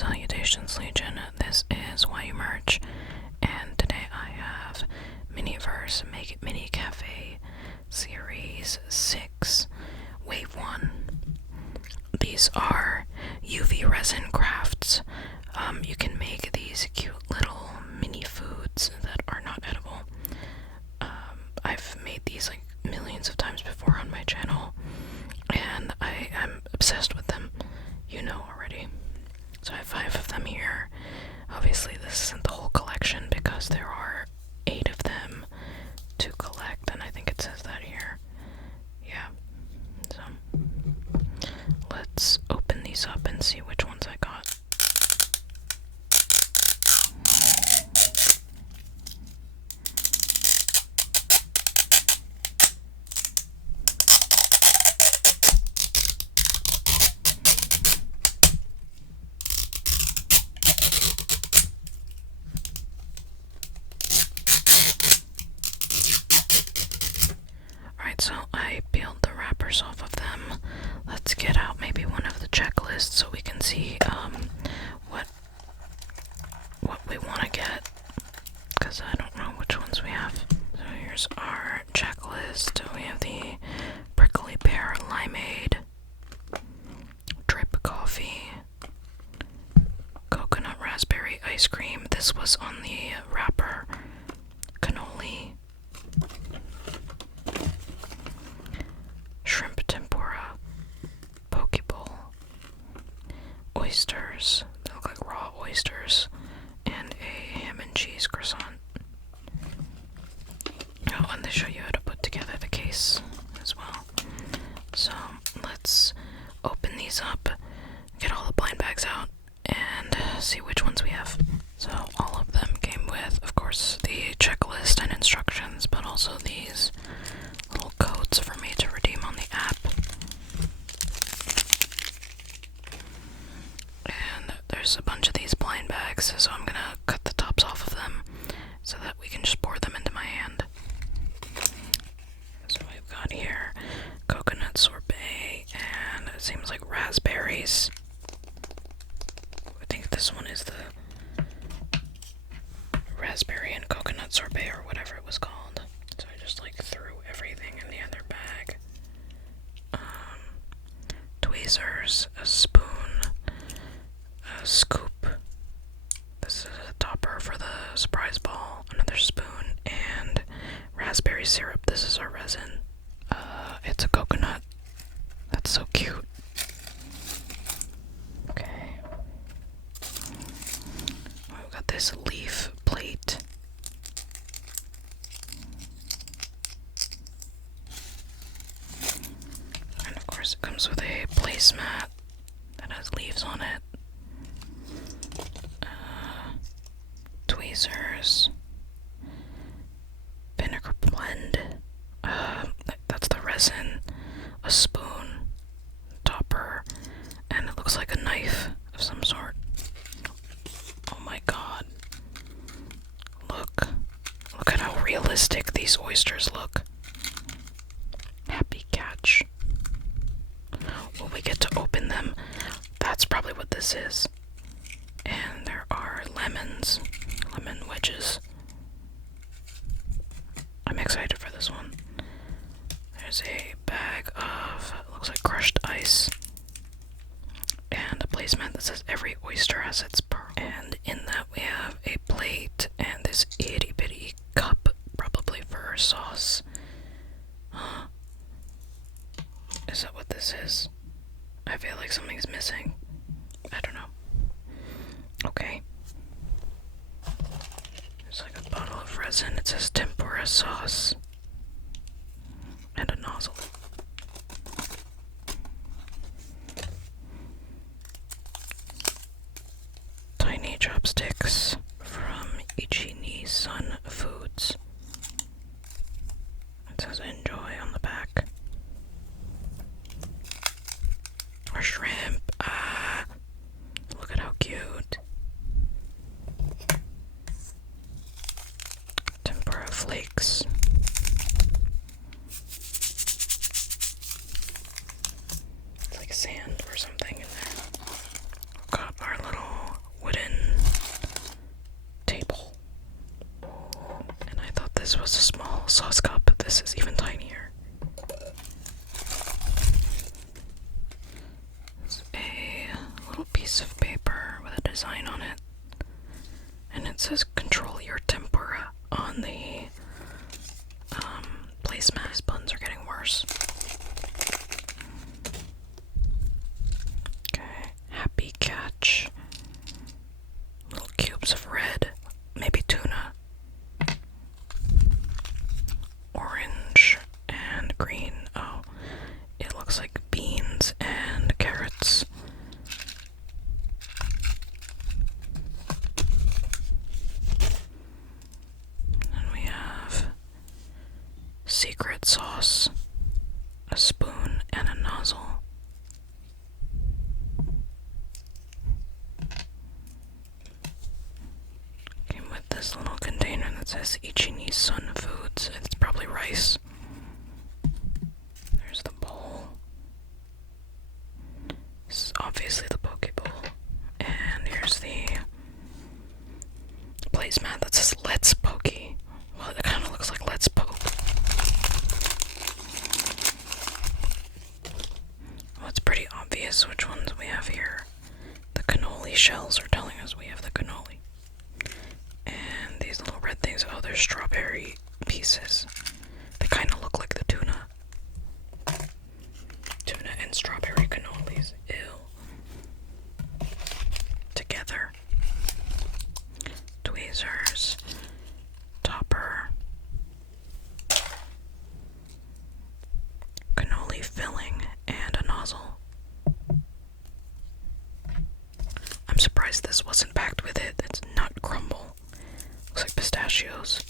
Salutations Legion, this is YU Merch, and today I have Miniverse Make It Mini Cafe Series 6, Wave 1. These are UV resin crafts. You can make these cute little mini foods that are not edible. I've made these like millions of times before on my channel, and I am obsessed with them. You know already. So I have 5 of them here. Obviously this isn't the whole collection because there are 8 of them to collect, and I think it says that here. Yeah. So let's open these up and see which ones I got. So I peeled the wrappers off of them. Let's get out maybe one of the checklists so we can see what we want to get, because I don't know which ones we have. So here's our checklist. We have the prickly pear limeade, drip coffee, coconut raspberry ice cream. This was on the wrapper. Cannoli, shrimp tempura, poke bowl, oysters, they look like raw oysters, and a ham and cheese croissant. Oh, and they show you how to put together the case as well. So let's open these up, get all the blind bags out, and see which ones we have. So all of them came with, of course, the checklist and instructions, but also these little codes for me to redeem on the app. And there's a bunch of these blind bags, so I'm gonna cut the tops off of them so that we can just pour them into my hand. So we've got here coconut sorbet, and it seems like raspberries. I think this one is the raspberry and coconut sorbet or whatever it was called. So I just like threw everything in the other bag. Tweezers, a spoon, a scoop. This is a topper for the surprise ball, another spoon, and raspberry syrup. This is our resin. It's a coconut. That's so cute. Okay. We've got this leaf plate. And of course it comes with a placemat that has leaves on it. Tweezers. Vinegar blend. That's the resin. A spoon. Topper. And it looks like a knife of some sort. Oh my god. Look at how realistic these oysters look. Happy catch. Will we get to open them? That's probably what this is. And there are lemons. Lemon wedges. I'm excited for this one. There's a bag of, looks like crushed ice. And a placemat that says every oyster has its pearl. And in that we have a plate and this itty bitty cup, probably for sauce. Huh. Is that what this is? I feel like something's missing. I don't know. Okay. There's like a bottle of resin. It says tempura sauce. And a nozzle. Tiny chopsticks from Ichini Sun Foods. It says enjoy on the back. Or shrimp. Look at how cute. Tempura flakes. It's like sand or something in there. We've got our little this was a small sauce cup, this is even tinier. It's a little piece of paper with a design on it, and it says control your tempura on the placemat. These buns are getting worse. Okay, happy catch. Little cubes of red, maybe tuna. Orange and green. Oh, it looks like beans and carrots. And we have secret sauce, a spoon, and a nozzle. Came with this little container that says Ichini Sun Foods. It's probably rice. There's the bowl. This is obviously the poke bowl. And here's the placemat that says Let's Poke. Well, it kind of looks like Let's Poke. Well, it's pretty obvious which ones we have here. The cannoli shells are telling us we have the cannoli. And these little red things, oh, they're strawberry pieces. They kind of look like the tuna. Tuna and strawberry cannolis. Ew. Together. Tweezers. Topper. Cannoli filling and a nozzle. I'm surprised this wasn't packed with it. It's nut crumble. Looks like pistachios.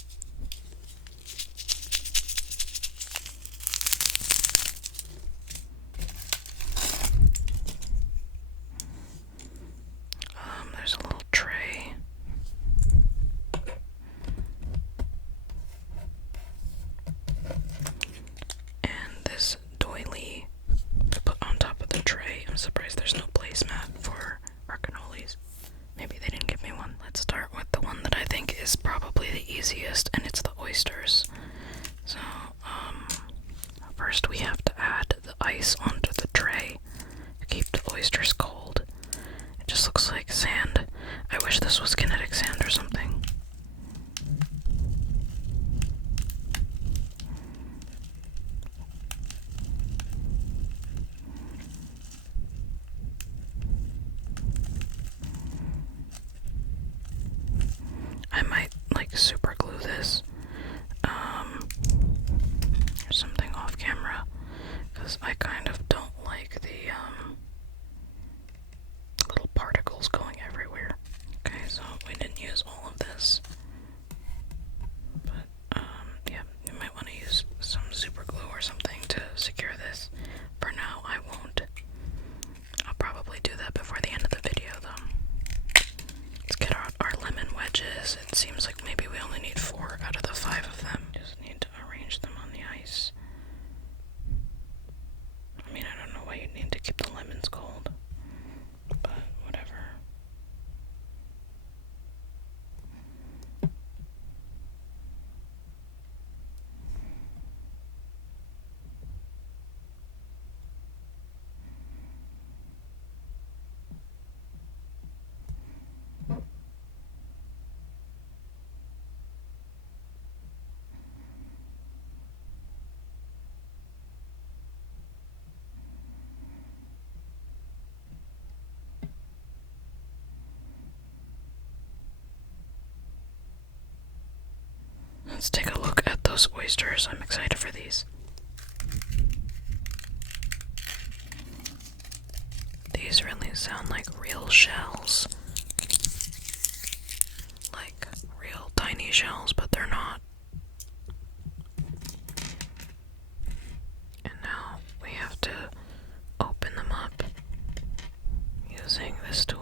There's a little tray. And this doily to put on top of the tray. I'm surprised there's no placemat for our cannolis. Maybe they didn't give me one. Let's start with the one that I think is probably the easiest, and it's the oysters. So, first we have to add the ice onto the tray to keep the oysters cold. It just looks like sand. I wish this was kinetic sand or something. I might like super glue this or something off camera, because I kind of don't like the little particles going everywhere. Okay, so we didn't use all of this, but yeah, you might want to use some super glue or something to secure this. For now, I won't. I'll probably do that before the end of the video, though. Let's get our lemon wedges. It seems like maybe we only need 4 out of the 5 of them. Just need to arrange them on the ice. I mean, I don't know why you need to keep the lemons cold, but whatever. Let's take a look at those oysters. I'm excited for these. These really sound like real shells. Like real tiny shells, but they're not. And now we have to open them up using this tool.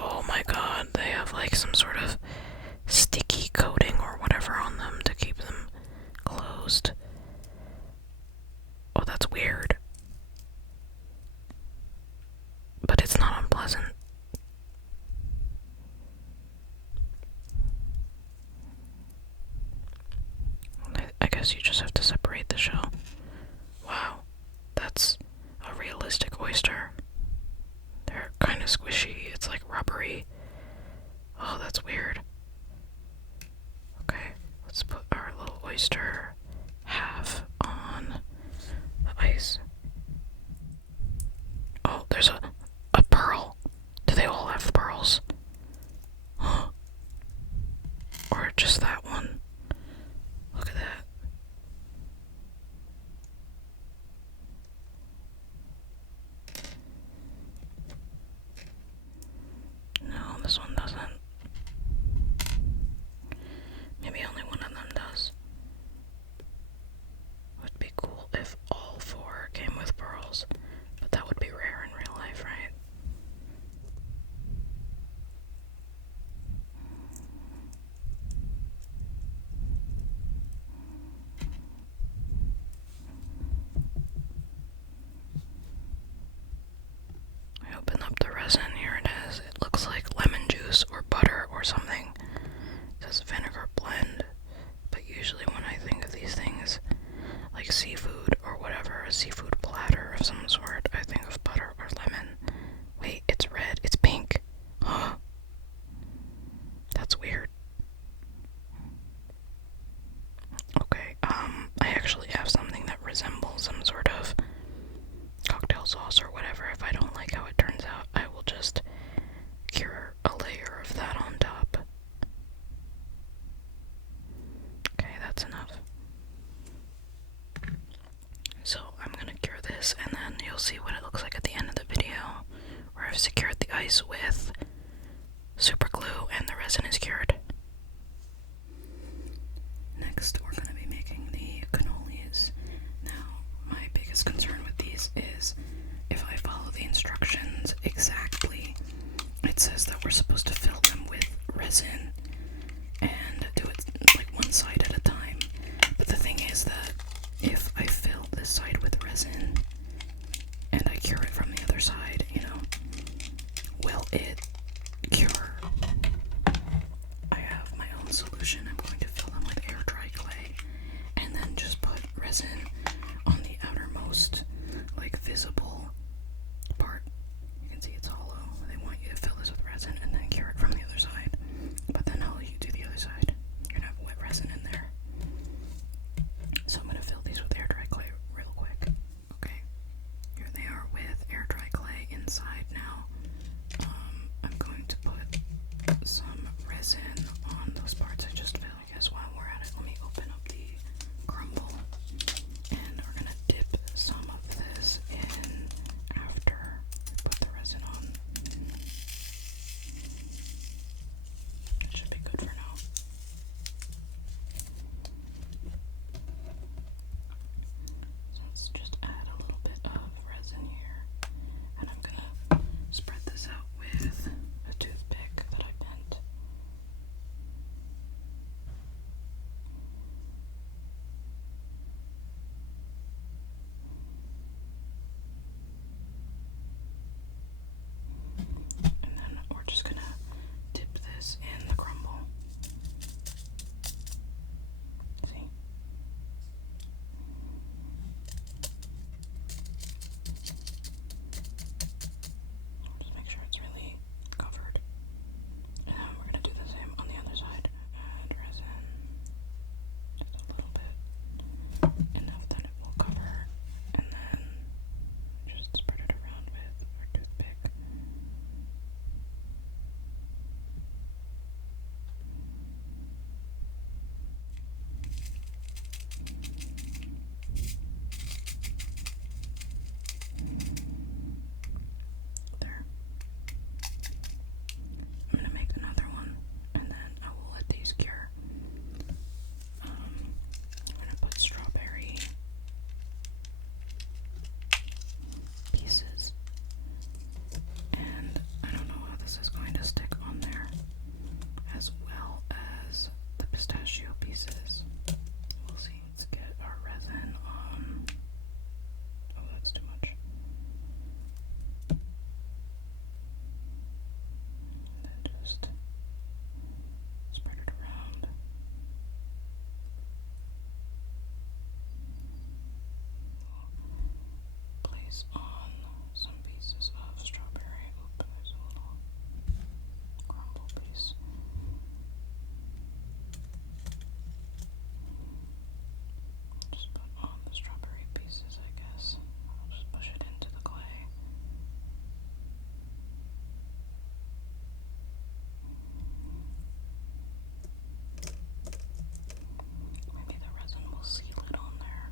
Oh my god, they have like some sort of sticky coating or whatever on them to keep them closed. Oh, that's weird. But it's not unpleasant. sauce or whatever, if I don't like how it turns out, I will just cure a layer of that on top. Okay, that's enough. So I'm gonna cure this, and then you'll see what it looks like at the end of the video, where I've secured the ice with super glue and the resin is cured. Next, we're gonna be making the cannolis. Now, my biggest concern with these is if I follow the instructions exactly, it says that we're supposed to fill them with resin and do it like one side at a time. But the thing is that if I fill this side with resin and I cure it from the other side, will it cure? I have my own solution. I'm going to fill them with air dry clay and then just put resin on the outermost, visible part. You can see it's hollow. They want you to fill this with resin and then cure it from the other side. But then how will you do the other side? You're gonna have wet resin in there. So I'm gonna fill these with air dry clay real quick. Okay, here they are with air dry clay inside now. I'm going to put some resin on those parts I just filled. I guess while we're at it, let me open up the crumble, and we're gonna dip some of this in after we put the resin on. It should be good for now. So let's just add a little bit of resin here, and I'm gonna spread this out with a toothpick that I bent. And then we're just gonna dip this in the crumble. See? Just make sure it's really covered. And then we're gonna do the same on the other side. Add resin. Just a little bit. Enough that it will cover. And then just spread it around with our toothpick. There. I'm gonna make another one, and then I will let these cure. I'm gonna put strawberry pieces, and I don't know how this is going to stick on there, as well as the pistachio pieces. We'll see. Let's get our resin on. Oh, that's too much. And then just spread it around. Place on some pieces of strawberry. Oop, there's a little crumble piece. Just put on the strawberry pieces, I guess. I'll just push it into the clay. Maybe the resin will seal it on there.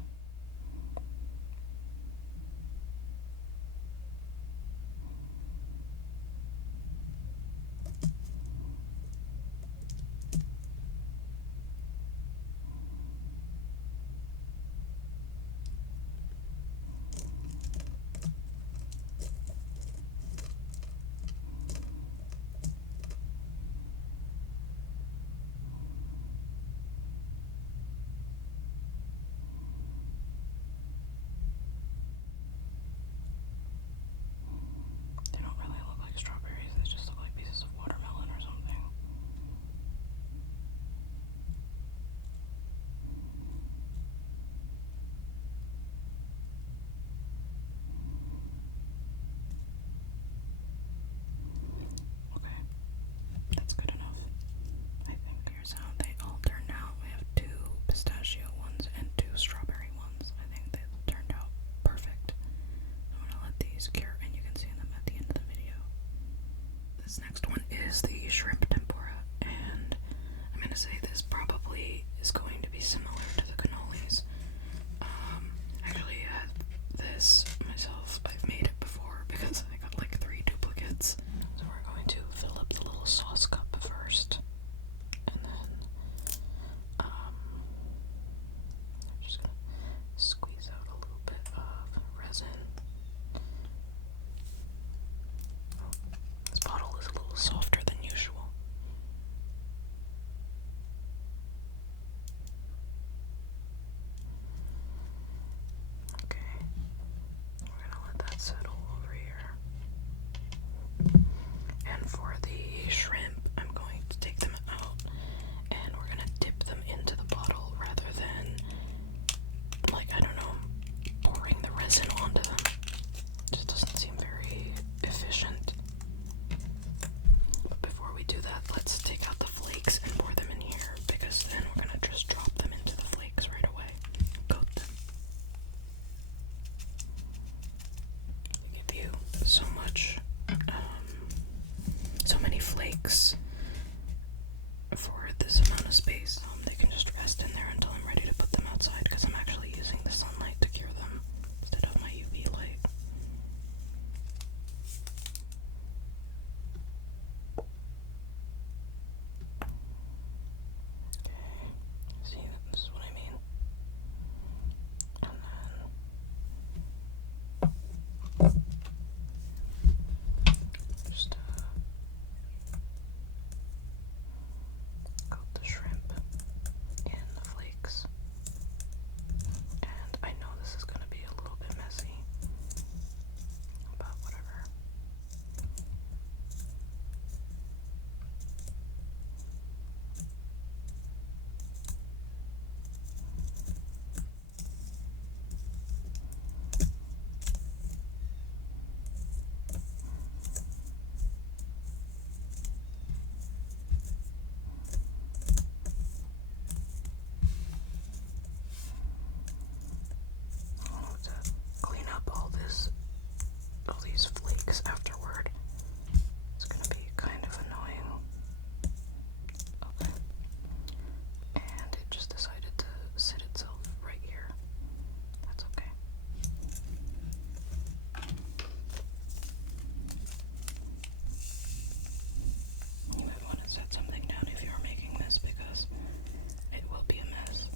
let these cure, and you can see them at the end of the video. This next one is the shrimp tempura, and I'm gonna say this probably is going to be similar to the cannolis. Actually, I had this myself. I've made it before because I got like 3 duplicates. So we're going to fill up the little sauce cup first, and then I'm just gonna squeeze out a little bit of resin. This bottle is a little softer than usual. Okay, we're gonna let that settle over here. And for the shrimp, I'm going to take them out and we're gonna dip them into the bottle rather than, like, I don't know, pouring the resin onto them. Just doesn't seem very efficient. But before we do that, let's take out the flakes and pour them in here, because then we're gonna just drop them into the flakes right away. Coat them. They give you so much, so many flakes for this amount of space. They can just rest in there until I'm ready to put them outside, because I'm actually using the sunlight to cure them instead of my UV light. Okay, see, this is what I mean. And then just coat the shrimp in the flakes. And I know this is going to be a little bit messy, but whatever. I'll have to clean up all these flakes afterward. It's gonna be kind of annoying. Okay. And it just decided to sit itself right here. That's okay. You might want to set something down if you're making this, because it will be a mess.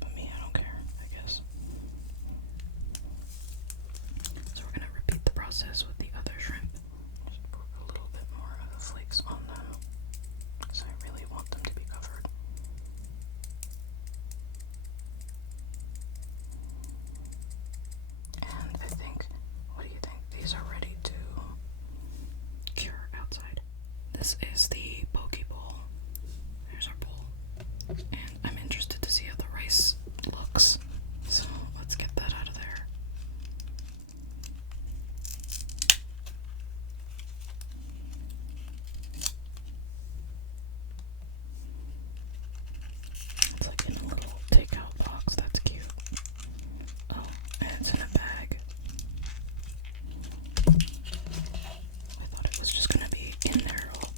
But me, I don't care, I guess. So we're gonna repeat the process with the other shrimp. Just put a little bit more of the flakes on them, because I really want them to be covered. And I think, what do you think? These are ready to cure outside. This is the poke bowl. There's our bowl. And I'm interested to see how the rice looks. So let's get that out of there. It's like in a little takeout box. That's cute. Oh, and it's in a bag. I thought it was just gonna be in there. Oh,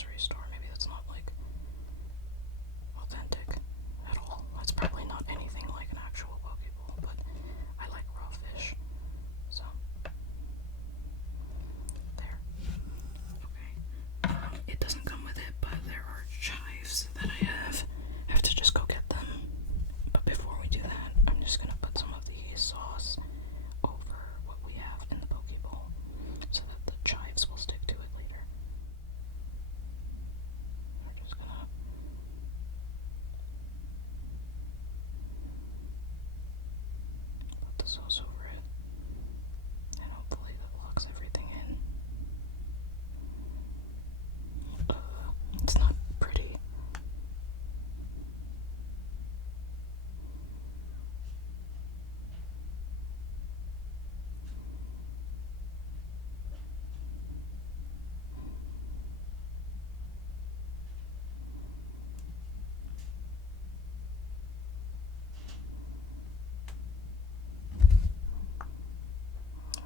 grocery store. Maybe that's not like authentic at all. That's probably not anything like an actual poke bowl, but I like raw fish, so there. Okay. It doesn't come with it, but there are chives that I have. I have to just go get them. But before we do that, I'm just gonna put some of the sauce over what we have in the poke bowl so that the chives will stick to it later. We're just gonna put the sauce over it, and hopefully that locks everything in. It's not pretty.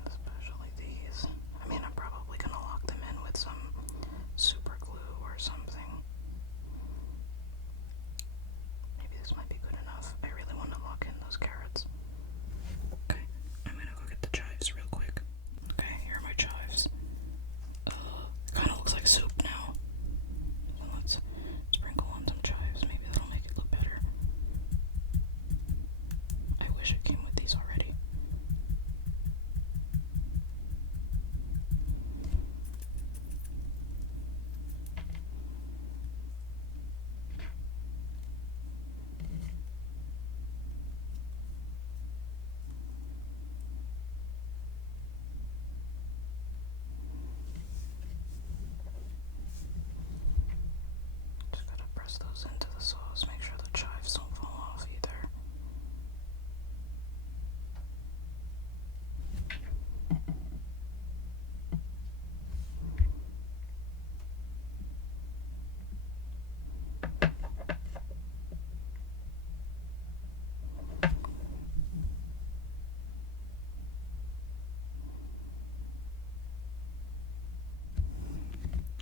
Especially these. I mean, I'm probably gonna lock them in with some super glue or something. Maybe this might be good enough. I really want to lock in those carrots. Okay, I'm gonna go get the chives real quick. Okay, here are my chives. It kind of looks like soup now. So let's sprinkle on some chives. Maybe that'll make it look better. I wish it came with these already. Just gotta press those into the sauce, make sure the chives don't fall off either.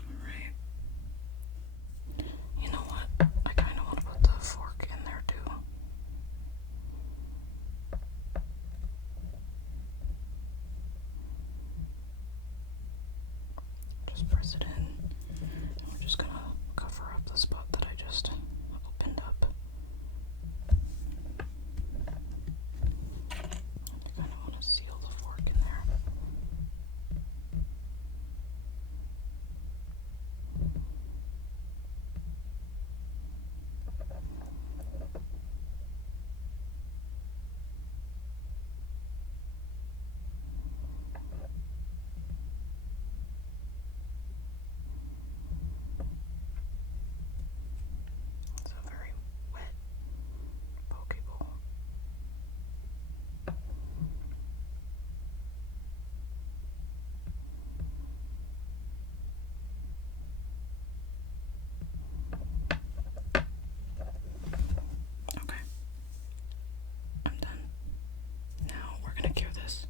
Alright. You know what? I kind of want to put the fork in there too. Just press it in, and we're just gonna cover up the spot that I just opened up. You kind of want to seal the fork in there. It's a very wet poke bowl. Okay. I'm done. Now we're gonna cure this.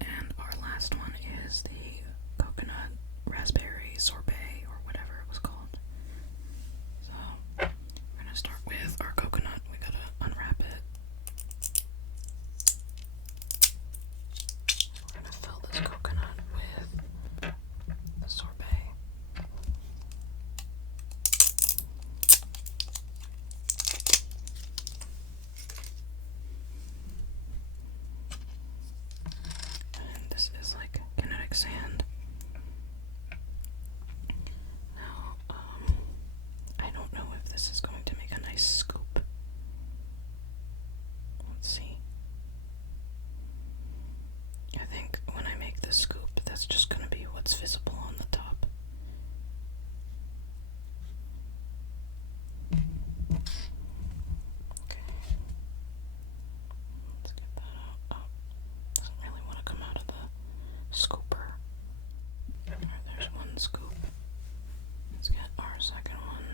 And our last one is the coconut raspberry sorbet, or whatever it was called. So we're gonna start with our coconut. We gotta unwrap it. We're gonna fill this coconut with the sorbet. And this is like kinetic sand. Now, I don't know if this is going to make a nice scoop. Let's see. I think when I make this scoop, that's just gonna be what's visible on the top. Okay. Let's get that out. Oh, doesn't really want to come out of the scooper. Alright, there's one scoop. Let's get our second one.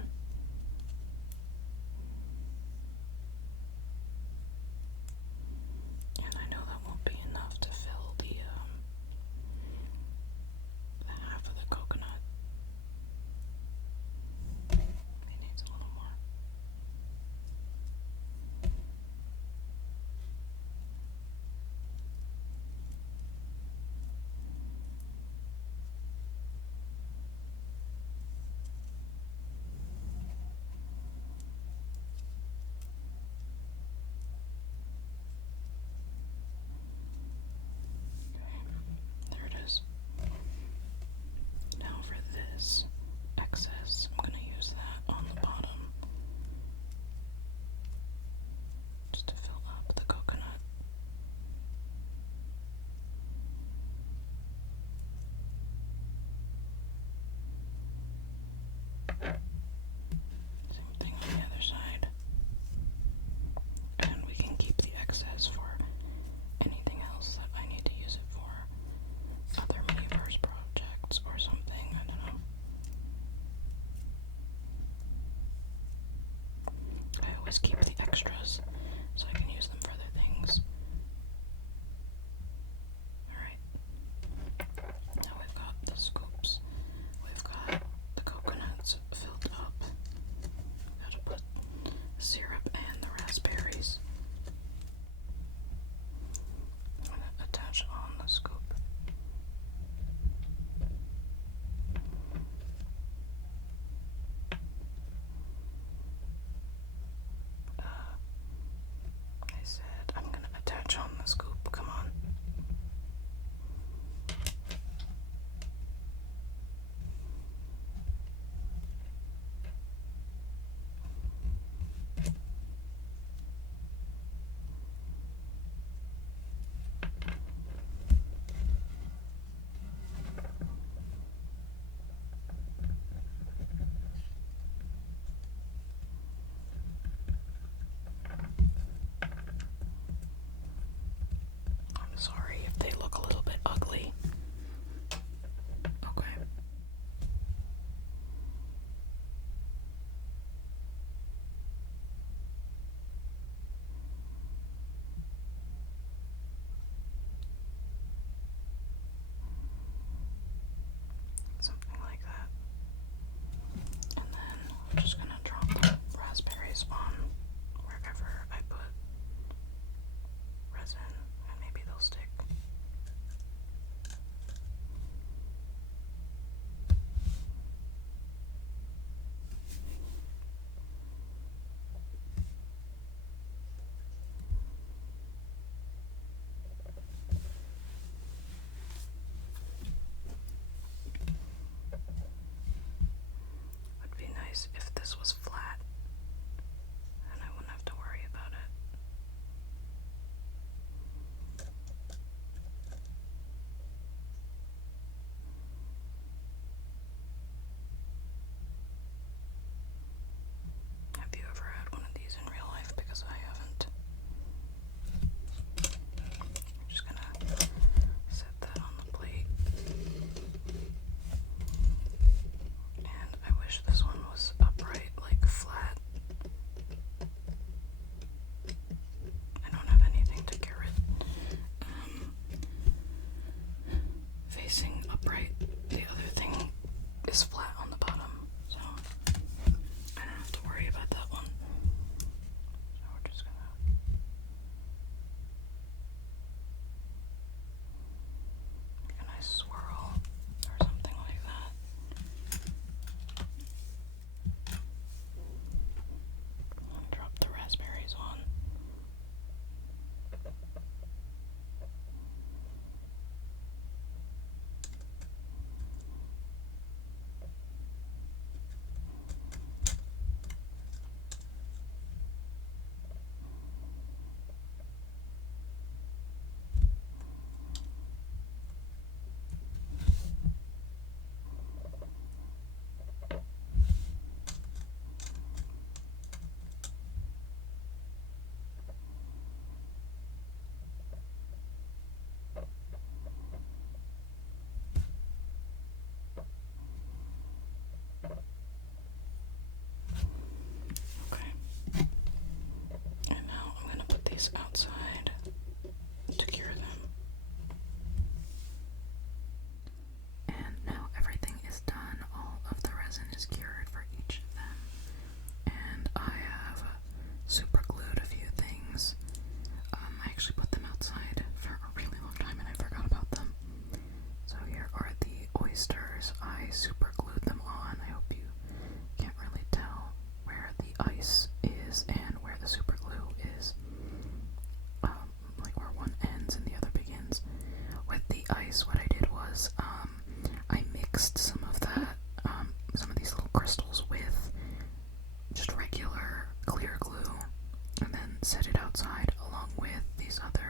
always keep the extras so I can use them for other things. Alright. Now we've got the scoops. We've got the coconuts filled up. We've got to put syrup and the raspberries. I'm going to attach on the scoop. I said I'm going to attach on the scoop. Come on. I'm sorry if they look a little bit ugly. Okay. Something like that. And then I'm just gonna drop the raspberries on wherever I put resin, and maybe they'll stick. Would be nice if this was flat, and I wouldn't have to worry about it. Have you ever had one of these in real life? Because I haven't. I'm just gonna set that on the plate. And I wish this one was upright, like flat. I don't have anything to get rid facing upright. The other thing is flat on the bottom, so I don't have to worry about that one. So we're just gonna make a nice swirl or something like that. And drop the raspberries on. Okay. And now I'm gonna put these outside to cure them. And now everything is done. All of the resin is cured for each of them. And I have super glued a few things. I actually put them outside for a really long time and I forgot about them. So here are the oysters. I super glued them on. I hope you can't really tell where the ice is and where the super glue is. Like where one ends and the other begins. With the ice, what I did was I mixed some of that, some of these little crystals with just regular clear glue, and then set it outside along with these other